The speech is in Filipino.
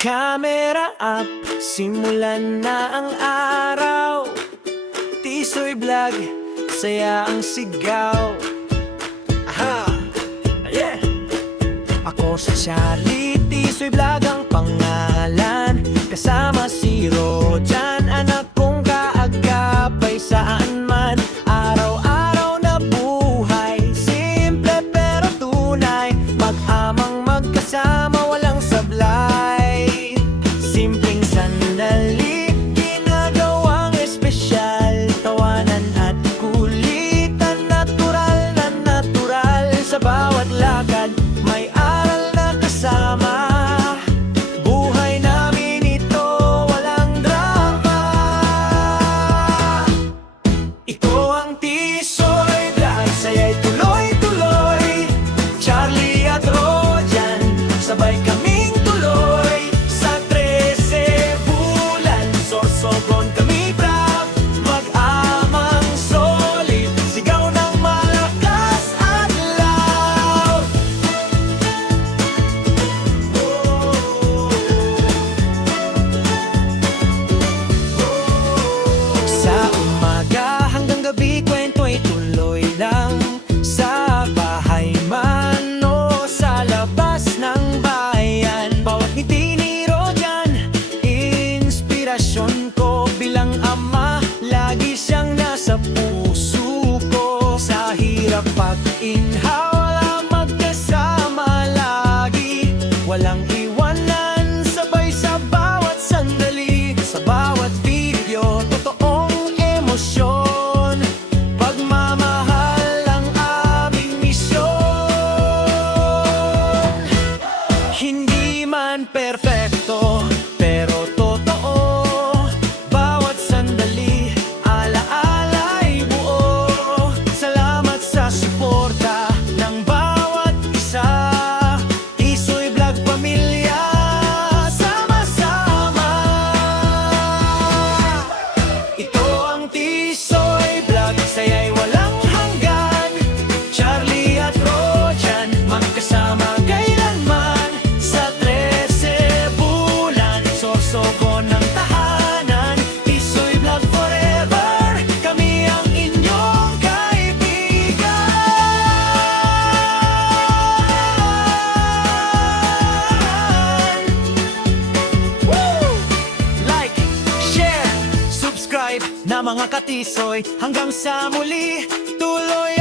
Camera up, simulan na ang araw. Tisoy Vlog, saya ang sigaw. Aha! Yeah! Ako si Charlie, Tisoy Vlog ang pangalan. Kasama si Rojan, anak kong kaagapay saan man. Araw-araw na buhay, simple pero tunay. Mag-amang magkasama, walang sablay. Simpleng sandali, ginagawang espesyal. Tawanan at kulitan, natural na natural. Sa bawat lakad, may aral na kasama. Buhay namin ito, walang drama. Ito ang Tisoy Vlog, saya'y tuloy-tuloy. Charlie at Rojan, sabay kaming tuloy. Sa 13 bulan, sorsogon kami proud. Mag-amang solid, sigaw ng malakas at loud. Sa umaga hanggang gabi, kwento ay tuloy lang. Sa bahay man o sa labas ng bayan, bawat ngiti ni Rojan, inspirasyon ko bilang ama. Lagi siyang nasa puso ko. Sa hirap pag-inhaw, magkasama lagi. Walang iwanan, sabay sa bawat sandali. Sa bawat video, totoong emosyon. Pagmamahal ang aming misyon. Hindi man perpekto, pero totoo. Bawat sandali, ala-ala'y buo. Salamat sa suporta ng bawat isa. Tisoy Vlog Pamilya, sama-sama. Ito ang Tisoy Vlog, saya'y walang hanggan. Charlie at Rojan, magkasama kailanman. Sa 13 bulan, sorsogon ng tahanan. Tisoy Vlog forever, kami ang inyong kaibigan. Woo! Like, share, subscribe na mga katisoy. Hanggang sa muli, tuloy